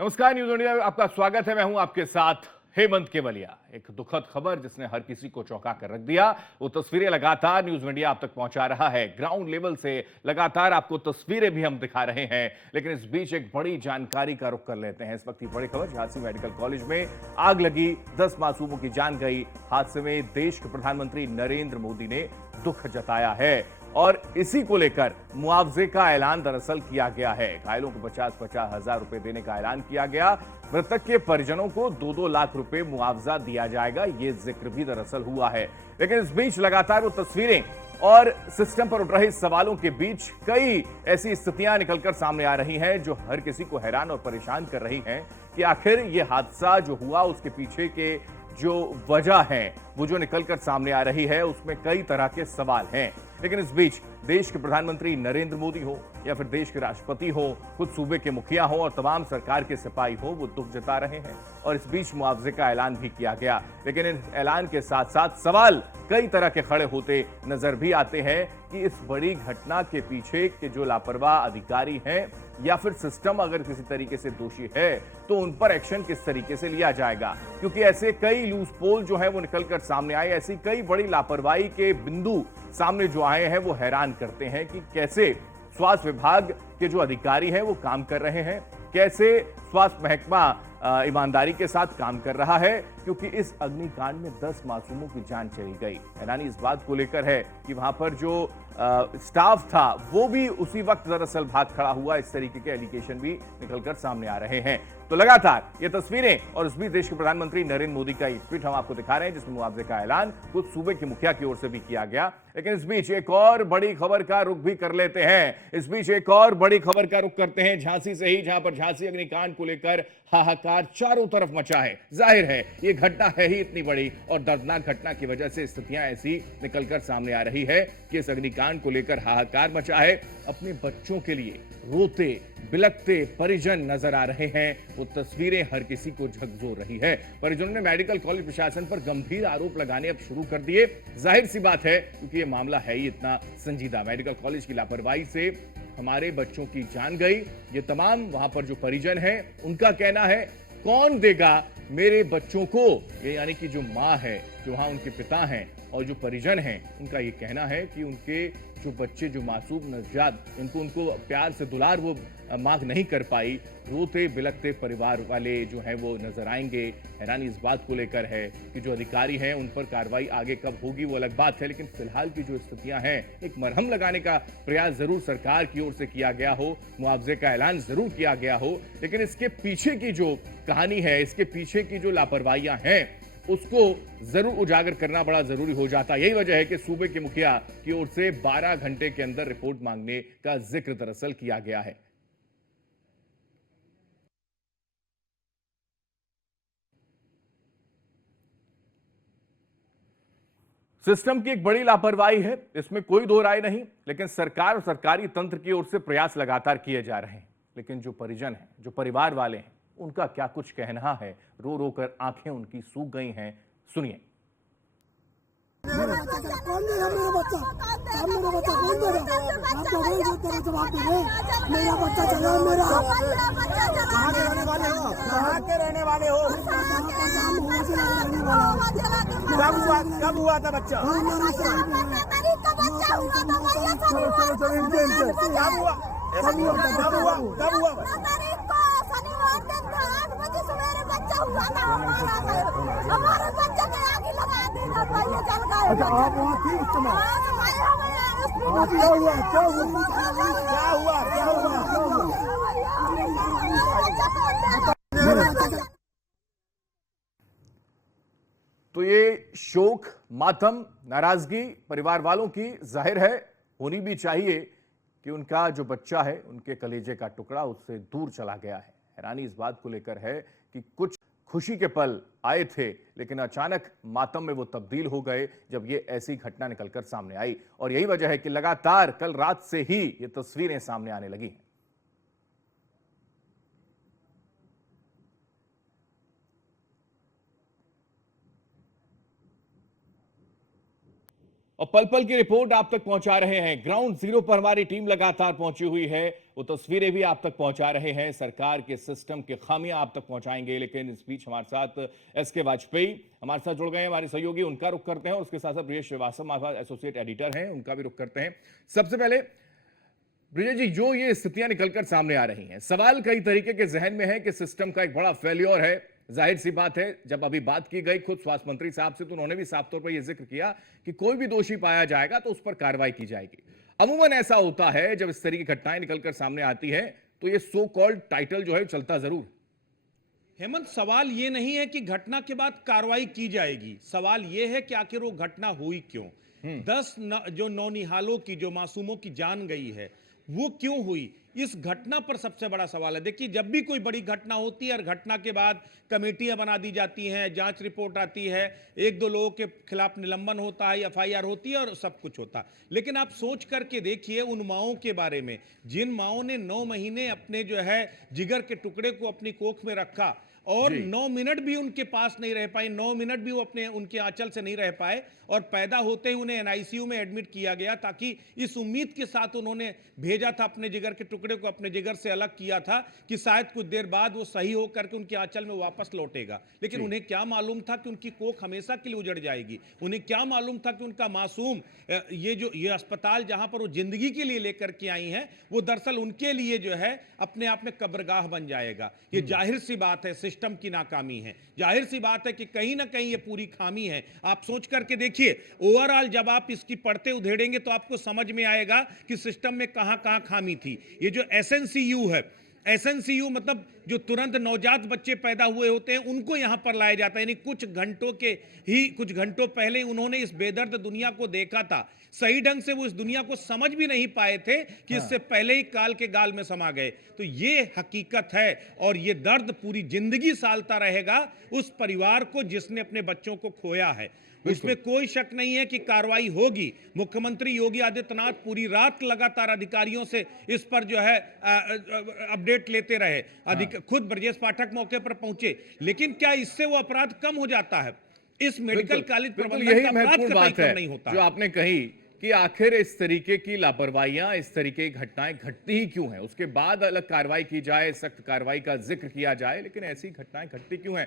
नमस्कार, news India में आपका स्वागत है। मैं हूं आपके साथ हेमंत केवलिया। एक दुखद खबर जिसने हर किसी को चौंका कर रख दिया, वो तस्वीरें लगातार न्यूज इंडिया आप तक पहुंचा रहा है। ग्राउंड लेवल से लगातार आपको तस्वीरें भी हम दिखा रहे हैं, लेकिन इस बीच एक बड़ी जानकारी का रुख कर लेते हैं। इस वक्त की बड़ी खबर, झांसी मेडिकल कॉलेज में आग लगी, 10 मासूमों की जान गई। हादसे में देश के प्रधानमंत्री नरेंद्र मोदी ने दुख जताया है और इसी को लेकर मुआवजे का ऐलान दरअसल किया गया है। घायलों को 50-50 हजार रुपए देने का ऐलान किया गया। मृतक के परिजनों को 2-2 लाख रुपए मुआवजा दिया जाएगा, ये जिक्र भी दरअसल हुआ है। लेकिन इस बीच लगातार वो तस्वीरें और सिस्टम पर उठ रहे सवालों के बीच कई ऐसी स्थितियां निकलकर सामने आ रही हैं जो हर किसी को हैरान और परेशान कर रही हैं कि आखिर ये हादसा जो हुआ उसके पीछे के जो वजह है वो जो निकलकर सामने आ रही है, उसमें कई तरह के सवाल हैं। लेकिन इस बीच देश के प्रधानमंत्री नरेंद्र मोदी हो या फिर देश के राष्ट्रपति हो, खुद सूबे के मुखिया हो और तमाम सरकार के सिपाही हो, वो दुख जता रहे हैं और इस बीच मुआवजे का ऐलान भी किया गया। लेकिन इस ऐलान के साथ साथ सवाल कई तरह के खड़े होते नजर भी आते हैं कि इस बड़ी घटना के पीछे के जो लापरवाह अधिकारी हैं या फिर सिस्टम अगर किसी तरीके से दोषी है तो उन पर एक्शन किस तरीके से लिया जाएगा, क्योंकि ऐसे कई लूज पोल जो है वो निकलकर सामने आए। ऐसी कई बड़ी लापरवाही के बिंदु सामने जो आए हैं वो हैरान करते हैं कि कैसे स्वास्थ्य विभाग के जो अधिकारी हैं वो काम कर रहे हैं, कैसे स्वास्थ्य महकमा ईमानदारी के साथ काम कर रहा है, क्योंकि इस अग्निकांड में 10 मासूमों की जान चली गई। हैरानी इस बात को लेकर है कि वहां पर जो स्टाफ था वो भी उसी वक्त दरअसल भाग खड़ा हुआ। इस तरीके के एलिगेशन भी निकलकर सामने आ रहे हैं। तो लगातार ये तस्वीरें और इस बीच देश के प्रधानमंत्री नरेंद्र मोदी का एक ट्वीट हम आपको दिखा रहे हैं जिसमें मुआवजे का ऐलान कुछ सूबे के मुखिया की ओर से भी किया गया। लेकिन इस बीच एक और बड़ी खबर का रुख भी कर लेते हैं। इस बीच एक और बड़ी खबर का रुख करते हैं झांसी से ही, जहां पर झांसी अग्निकांड को लेकर हाहाकार चारों तरफ मचा है। जाहिर है ये घटना है ही इतनी बड़ी और दर्दनाक घटना की वजह से स्थितियां ऐसी निकलकर सामने आ रही है कि इस अग्निकांड को लेकर हाहाकार मचा है। अपने बच्चों के लिए रोते बिलखते परिजन नजर आ रहे हैं, वो तस्वीरें हर किसी को झकझोर रही है। परिजनों ने मेडिकल कॉलेज प्रशासन पर गंभीर आरोप लगाने अब शुरू कर दिए। जाहिर सी बात है क्योंकि ये मामला है ही इतना संजीदा। मेडिकल कॉलेज की लापरवाही से हमारे बच्चों की जान गई। ये तमाम वहां पर जो परिजन हैं उनका कहना है, कौन देगा मेरे बच्चों को, ये यानी कि जो माँ है, जो वहां उनके पिता हैं और जो परिजन हैं, उनका ये कहना है कि उनके जो बच्चे, जो मासूम नवजात, उनको प्यार से दुलार वो मांग नहीं कर पाई, रोते बिलखते परिवार वाले जो हैं वो नजर आएंगे। हैरानी इस बात को लेकर है कि जो अधिकारी हैं उन पर कार्रवाई आगे कब होगी वो अलग बात है, लेकिन फिलहाल की जो स्थितियां हैं, एक मरहम लगाने का प्रयास जरूर सरकार की ओर से किया गया हो, मुआवजे का ऐलान जरूर किया गया हो, लेकिन इसके पीछे की जो कहानी है, इसके पीछे की जो लापरवाहियां हैं, उसको जरूर उजागर करना बड़ा जरूरी हो जाता। यही वजह है कि सूबे के मुखिया की ओर से 12 घंटे के अंदर रिपोर्ट मांगने का जिक्र दरअसल किया गया है। सिस्टम की एक बड़ी लापरवाही है, इसमें कोई दो राय नहीं, लेकिन सरकार और सरकारी तंत्र की ओर से प्रयास लगातार किए जा रहे हैं। लेकिन जो परिजन हैं, जो परिवार वाले हैं, उनका क्या कुछ कहना है। रो रो कर आंखें उनकी सूख गई हैं। सुनिए। मेरा बच्चा कौन देगा? मेरा बच्चा अब मेरा बच्चा कौन देगा? आप तो वही बात करो, जवाब दे रहे। मेरा बच्चा चला, मेरा कहाँ के रहने वाले हो? कहाँ के रहने वाले हो? कब हुआ था बच्चा? चलो चलो चलो, इनसे इनसे कब हुआ? कब हुआ? कब हुआ? शनिवार दिन 8 बजे सवेरे बच्चा हुआ था हमारे बच्चे के आगे लगा दी ना भाई, ये जल गए। अच्छा, आप वहाँ थी उस समय? क्या हुआ? क्या हुआ? क्या हुआ? क्या हुआ? तो ये शोक, मातम, नाराजगी परिवार वालों की जाहिर है होनी भी चाहिए कि उनका जो बच्चा है, उनके कलेजे का टुकड़ा उससे दूर चला गया है। हैरानी इस बात को लेकर है कि कुछ खुशी के पल आए थे, लेकिन अचानक मातम में वो तब्दील हो गए जब ये ऐसी घटना निकलकर सामने आई। और यही वजह है कि लगातार कल रात से ही ये तस्वीरें सामने आने लगी हैं। और पल पल की रिपोर्ट आप तक पहुंचा रहे हैं। ग्राउंड जीरो पर हमारी टीम लगातार पहुंची हुई है, वो तस्वीरें भी आप तक पहुंचा रहे हैं। सरकार के सिस्टम के खामियां आप तक पहुंचाएंगे, लेकिन इस बीच हमारे साथ एसके वाजपेयी हमारे साथ जुड़ गए हैं, हमारे सहयोगी, उनका रुख करते हैं। और उसके साथ साथ ब्रिजेश श्रीवास्तव हमारे पास एसोसिएट एडिटर हैं, उनका भी रुख करते हैं। सबसे पहले ब्रिजेश जी, जो ये स्थितियां निकलकर सामने आ रही हैं, सवाल कई तरीके के जहन में है कि सिस्टम का एक बड़ा फेल्योर है। जाहिर सी बात है, जब अभी बात की गई खुद स्वास्थ्य मंत्री साहब से, तो उन्होंने भी साफ तौर पर यह जिक्र किया कि कोई भी दोषी पाया जाएगा तो उस पर कार्रवाई की जाएगी। अमूमन ऐसा होता है जब इस तरह की घटनाएं निकलकर सामने आती है तो ये सो कॉल्ड टाइटल जो है चलता जरूर। हेमंत, सवाल ये नहीं है कि घटना के बाद कार्रवाई की जाएगी, सवाल ये है कि आखिर वो घटना हुई क्यों। 10 जो नौनिहालों की, जो मासूमों की जान गई है, वो क्यों हुई, इस घटना पर सबसे बड़ा सवाल है। देखिए, जब भी कोई बड़ी घटना होती है और घटना के बाद कमेटियां बना दी जाती हैं, जांच रिपोर्ट आती है, 1-2 लोगों के खिलाफ निलंबन होता है, एफआईआर होती है और सब कुछ होता है। लेकिन आप सोच करके देखिए उन माओं के बारे में, जिन माओं ने 9 महीने अपने जो है जिगर के टुकड़े को अपनी कोख में रखा और 9 मिनट भी उनके पास नहीं रह पाए, 9 मिनट भी वो अपने उनके आंचल से नहीं रह पाए, और पैदा होते ही उन्हें एनआईसीयू में एडमिट किया गया, ताकि इस उम्मीद के साथ उन्होंने भेजा था अपने जिगर के टुकड़े को, अपने जिगर से अलग किया था कि शायद कुछ देर बाद वो सही हो करके उनके आंचल में वापस लौटेगा। लेकिन उन्हें क्या मालूम था कि उनकी कोख हमेशा के लिए उजड़ जाएगी। उन्हें क्या मालूम था कि उनका मासूम ये अस्पताल जहां पर वो जिंदगी के लिए लेकर के आई हैं, वो दरअसल उनके लिए जो है अपने आप में कब्रगाह बन जाएगा। ये जाहिर सी बात है, सिस्टम की नाकामी है। जाहिर सी बात है कि कहीं ना कहीं ये पूरी खामी है। आप सोच करके देखिए, ओवरऑल जब आप इसकी पढ़ते उधेड़ेंगे तो आपको समझ में आएगा कि सिस्टम में कहां कहां खामी थी। ये जो एसएनसीयू है, एसएनसीयू मतलब जो तुरंत नवजात बच्चे पैदा हुए होते हैं उनको यहां पर लाया जाता है, यानी कुछ घंटों पहले उन्होंने इस बेदर्द दुनिया को देखा था। सही ढंग से वो इस दुनिया को समझ भी नहीं पाए थे कि इससे पहले ही काल के गाल में समा गए। तो ये हकीकत है और ये दर्द पूरी जिंदगी सालता रहेगा उस परिवार को जिसने अपने बच्चों को खोया है। उसमें कोई शक नहीं है कि कार्रवाई होगी। मुख्यमंत्री योगी आदित्यनाथ पूरी रात लगातार अधिकारियों से इस पर जो है अपडेट लेते रहे। खुद ब्रजेश पाठक मौके पर पहुंचे, लेकिन क्या इससे वो अपराध कम हो जाता है? इस मेडिकल कॉलेज प्रबंधन का अपराध कतई कम नहीं होता। जो आपने कही कि आखिर इस तरीके की लापरवाहियां, इस तरीके की घटनाएं घटती ही क्यों हैं, उसके बाद अलग कार्रवाई की जाए, सख्त कार्रवाई का जिक्र किया जाए, लेकिन ऐसी घटनाएं घटती क्यों हैं?